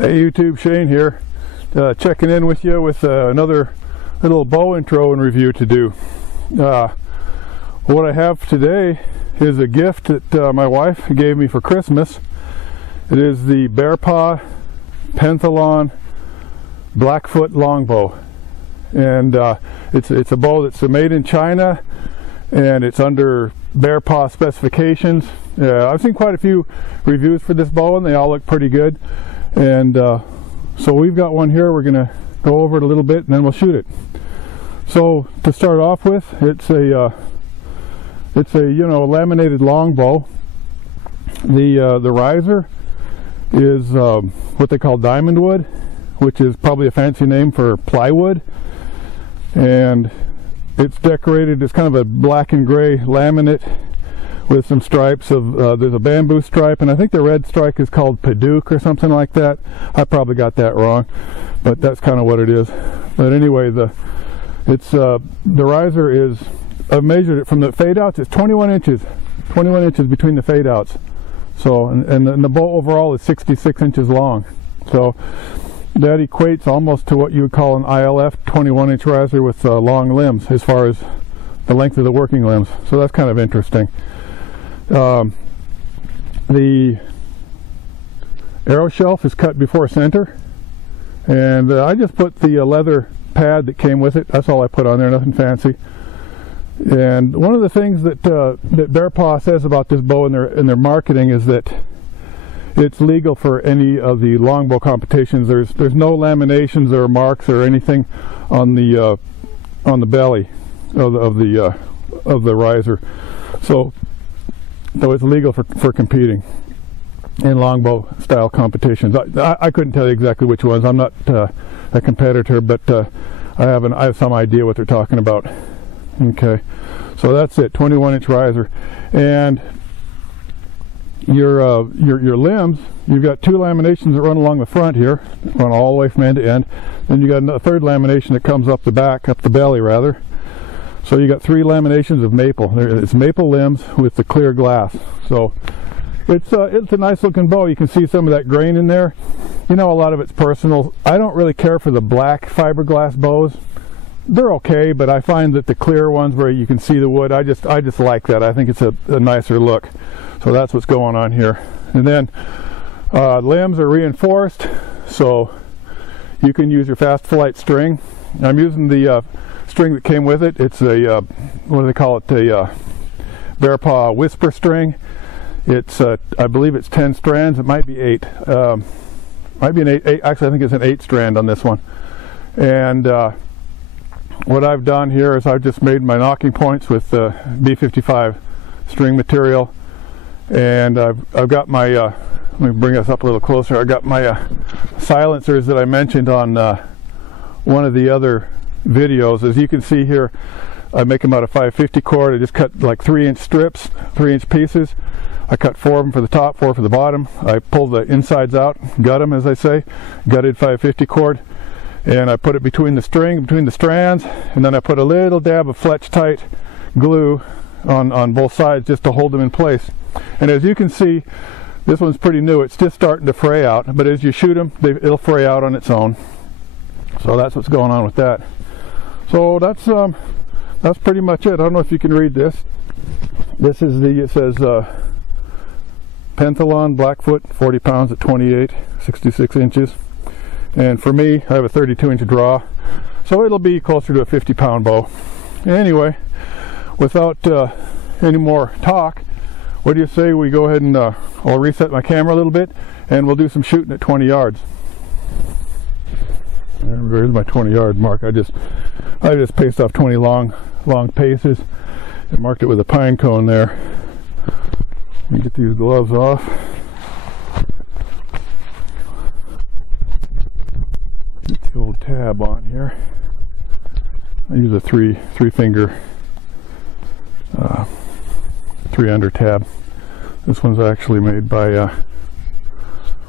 Hey YouTube, Shane here, checking in with you with another little bow intro and review to do. What I have today is a gift that my wife gave me for Christmas. It is the Bearpaw Penthalon Blackfoot Longbow, and it's a bow that's made in China, and it's under Bearpaw specifications. I've seen quite a few reviews for this bow, and they all look pretty good. And so we've got one here. We're gonna go over it a little bit and then we'll shoot it. So to start off with, it's a laminated longbow. The riser is what they call diamond wood, which is probably a fancy name for plywood, and it's decorated. It's kind of a black and gray laminate with some stripes of, there's a bamboo stripe, and I think the red stripe is called Paduke or something like that. I probably got that wrong, but that's kind of what it is. But anyway, the riser is, I've measured it from the fade outs, it's 21 inches between the fade outs. So, and the bow overall is 66 inches long. So that equates almost to what you would call an ILF 21 inch riser with long limbs as far as the length of the working limbs. So that's kind of interesting. The arrow shelf is cut before center, and I just put the leather pad that came with it. That's all I put on there, nothing fancy. And one of the things that that Bearpaw says about this bow in their marketing is that it's legal for any of the longbow competitions. There's no laminations or marks or anything on the belly of the riser. So it's legal for competing in longbow style competitions. I couldn't tell you exactly which ones. I'm not a competitor, but I have some idea what they're talking about. Okay, so that's it. 21 inch riser, and your limbs. You've got two laminations that run along the front here, run all the way from end to end. Then you got a third lamination that comes up the back, up the belly rather. So you got three laminations of maple. It's maple limbs with the clear glass. So it's a nice looking bow. You can see some of that grain in there. You know, a lot of it's personal. I don't really care for the black fiberglass bows. They're okay, but I find that the clear ones where you can see the wood, I just like that. I think it's a nicer look. So that's what's going on here. And then limbs are reinforced, so you can use your fast flight string. I'm using the string that came with it. It's a what do they call it? A Bearpaw Whisper string. It's I believe it's 10 strands. It might be 8. Might be an 8. Actually, I think it's an 8 strand on this one. And what I've done here is I've just made my knocking points with B55 string material, and I've got my let me bring us up a little closer. I got my silencers that I mentioned on one of the other videos. As you can see here, I make them out of 550 cord. I just cut like 3-inch strips, 3-inch pieces. I cut 4 of them for the top, 4 for the bottom. I pulled the insides out, gut them, as I say, gutted 550 cord, and I put it between the string, between the strands, and then I put a little dab of Fletch Tight glue on both sides just to hold them in place. And as you can see, this one's pretty new. It's just starting to fray out, but as you shoot them, it'll fray out on its own. So that's what's going on with that. So that's pretty much it. I don't know if you can read this. This is it says Penthalon Blackfoot, 40 pounds at 28, 66 inches. And for me, I have a 32-inch draw, so it'll be closer to a 50-pound bow. Anyway, without any more talk, what do you say we go ahead and I'll reset my camera a little bit, and we'll do some shooting at 20 yards. There's my 20-yard mark. I just paced off 20 long paces and marked it with a pine cone there. Let me get these gloves off. Get the old tab on here. I use a three finger 3-under tab. This one's actually made by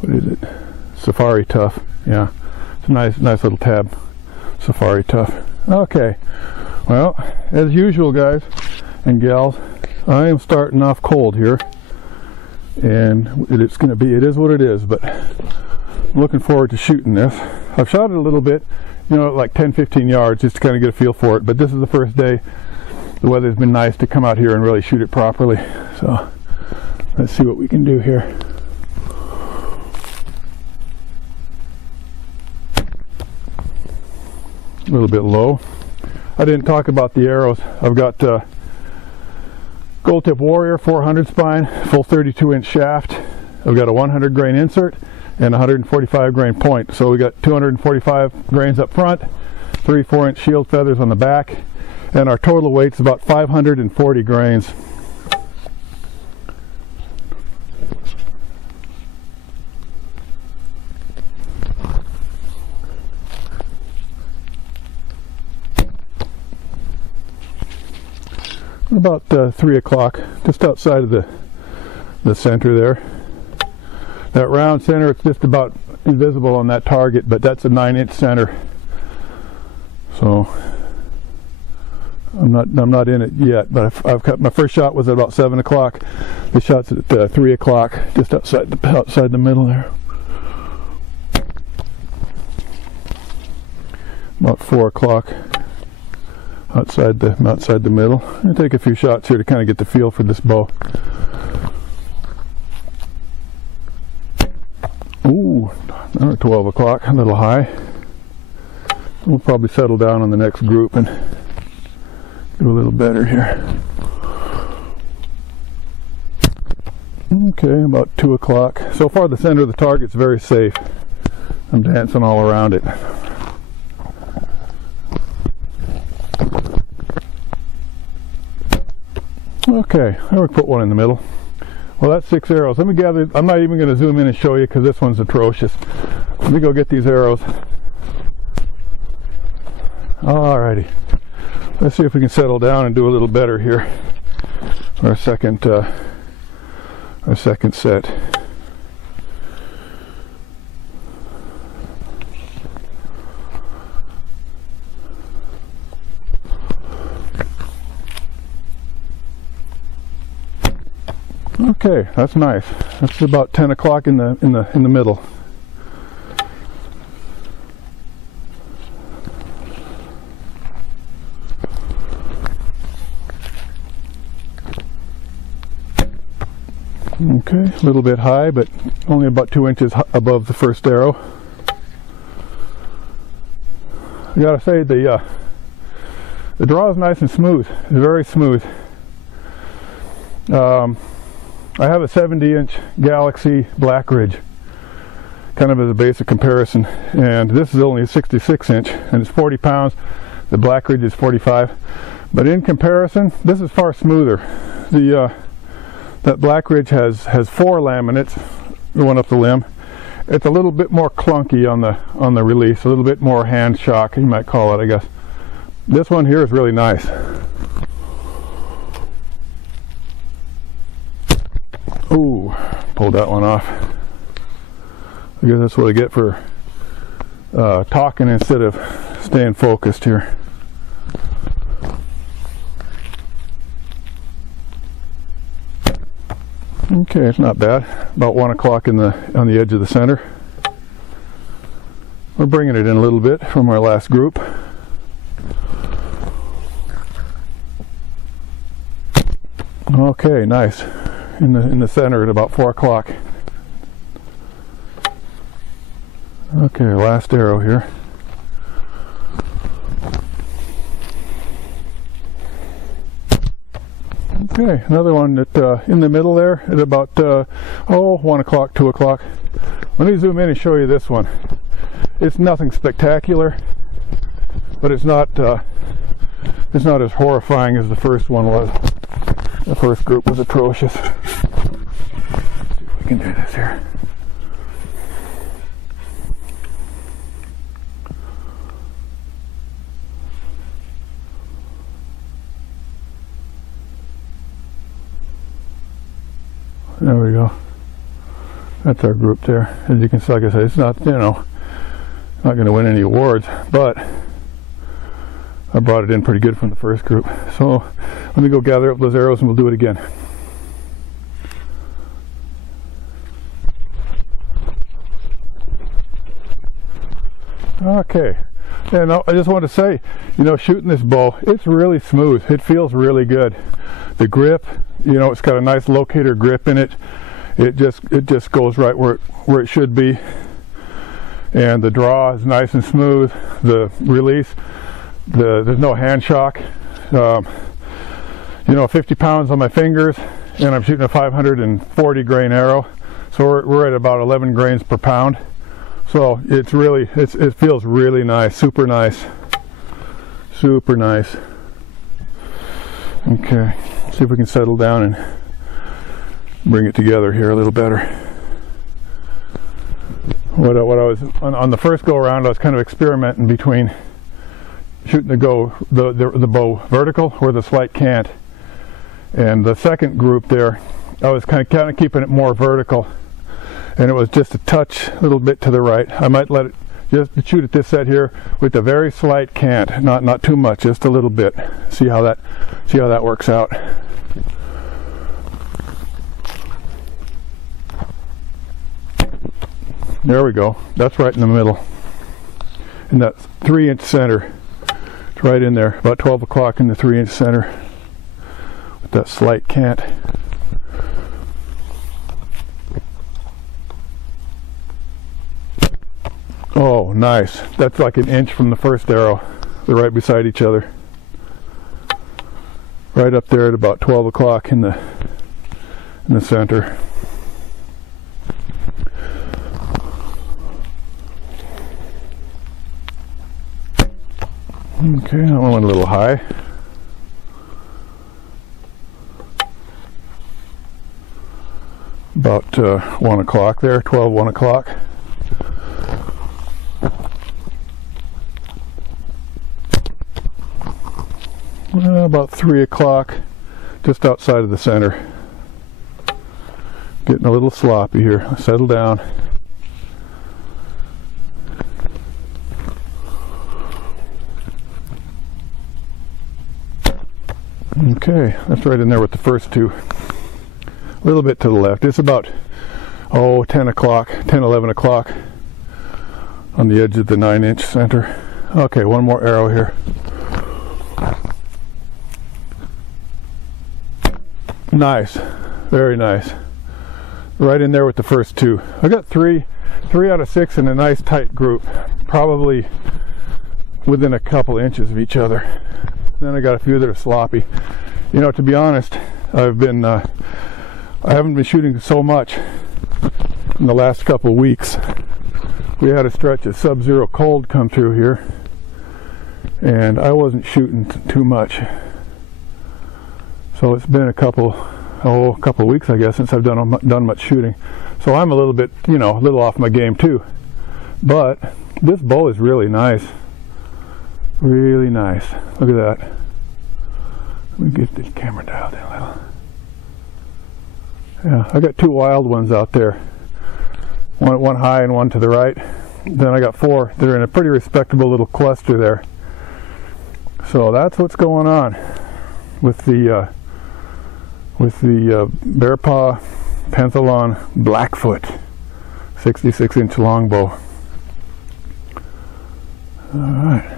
what is it? Safari Tough. Yeah, it's a nice little tab. Safari Tough. Okay, well, as usual, guys and gals, I am starting off cold here, and it is what it is, but I'm looking forward to shooting this. I've shot it a little bit, you know, like 10-15 yards just to kind of get a feel for it, but this is the first day the weather's been nice to come out here and really shoot it properly. So let's see what we can do here. A little bit low. I didn't talk about the arrows. I've got Gold Tip Warrior 400 spine, full 32-inch shaft. I've got a 100 grain insert and 145 grain point. So we got 245 grains up front, 3 4-inch shield feathers on the back, and our total weight's about 540 grains. About 3 o'clock, just outside of the center there. That round center, it's just about invisible on that target, but that's a 9-inch center. So I'm not in it yet, but I've cut, my first shot was at about 7 o'clock. The shot's at 3 o'clock, just outside the middle there. About 4 o'clock. Outside the middle. I'll take a few shots here to kind of get the feel for this bow. Ooh, another 12 o'clock, a little high. We'll probably settle down on the next group and do a little better here. Okay, about 2 o'clock. So far the center of the target's very safe. I'm dancing all around it. Okay, I'm going to put one in the middle. Well, that's 6 arrows. Let me gather. I'm not even going to zoom in and show you because this one's atrocious. Let me go get these arrows. Alrighty. Let's see if we can settle down and do a little better here. Our second set. Okay, that's nice. That's about 10 o'clock in the middle. Okay, a little bit high, but only about 2 inches above the first arrow. I gotta say the draw is nice and smooth. It's very smooth. I have a 70-inch Galaxy Black Ridge, kind of as a basic comparison, and this is only a 66-inch, and it's 40 pounds. The Black Ridge is 45, but in comparison, this is far smoother. That Black Ridge has 4 laminates going up the limb. It's a little bit more clunky on the release, a little bit more hand shock, you might call it, I guess. This one here is really nice. Ooh, pulled that one off. I guess that's what I get for talking instead of staying focused here. Okay, it's not bad. About 1 o'clock on the edge of the center. We're bringing it in a little bit from our last group. Okay, nice. In the center at about 4 o'clock. Okay, last arrow here. Okay, another one that in the middle there at about 1 o'clock, 2 o'clock. Let me zoom in and show you this one. It's nothing spectacular, but it's not as horrifying as the first one was. The first group was atrocious. Let's see if we can do this here. There we go. That's our group there. As you can see, like I said, it's not, you know, not going to win any awards, but I brought it in pretty good from the first group. So let me go gather up those arrows and we'll do it again. Okay, and I just want to say, you know, shooting this bow, it's really smooth. It feels really good. The grip, you know, it's got a nice locator grip in it. It just goes right where it should be. And the draw is nice and smooth. The release, there's no hand shock. You know, 50 pounds on my fingers, and I'm shooting a 540 grain arrow. So we're at about 11 grains per pound. So it's really, it feels really nice, super nice. Super nice. Okay, see if we can settle down and bring it together here a little better. What I was on the first go around, I was kind of experimenting between shooting the bow vertical or the slight cant, and the second group there, I was kind of keeping it more vertical, and it was just a touch, a little bit to the right. I might let it just shoot at this set here with a very slight cant, not too much, just a little bit. See how that works out. There we go. That's right in the middle. In that 3-inch center. It's right in there. About 12 o'clock in the 3-inch center. With that slight cant. Oh, nice. That's like an inch from the first arrow. They're right beside each other. Right up there at about 12 o'clock in the center. Okay, that one went a little high. About 1 o'clock there, 1 o'clock. About 3 o'clock, just outside of the center. Getting a little sloppy here. Settle down. Okay, that's right in there with the first two. A little bit to the left. It's about 10 o'clock, 10, 11 o'clock on the edge of the 9-inch center. Okay, one more arrow here. Nice, very nice. Right in there with the first two. I got three out of 6 in a nice tight group, probably within a couple inches of each other. Then I got a few that are sloppy. You know, to be honest, I haven't been shooting so much in the last couple weeks. We had a stretch of sub-zero cold come through here, and I wasn't shooting too much. So it's been a couple weeks, I guess, since I've done much shooting. So I'm a little bit, you know, a little off my game too. But this bow is really nice. Really nice. Look at that. Let me get the camera dialed in a little. Yeah, I got 2 wild ones out there. One high and one to the right. Then I got 4. They're in a pretty respectable little cluster there. So that's what's going on with the Bearpaw Penthalon Blackfoot 66-inch longbow. All right.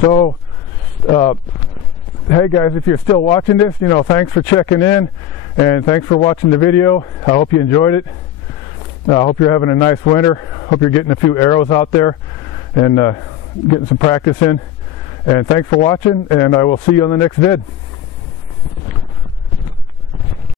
So, hey guys, if you're still watching this, you know, thanks for checking in, and thanks for watching the video. I hope you enjoyed it. I hope you're having a nice winter. Hope you're getting a few arrows out there and getting some practice in. And thanks for watching, and I will see you on the next vid.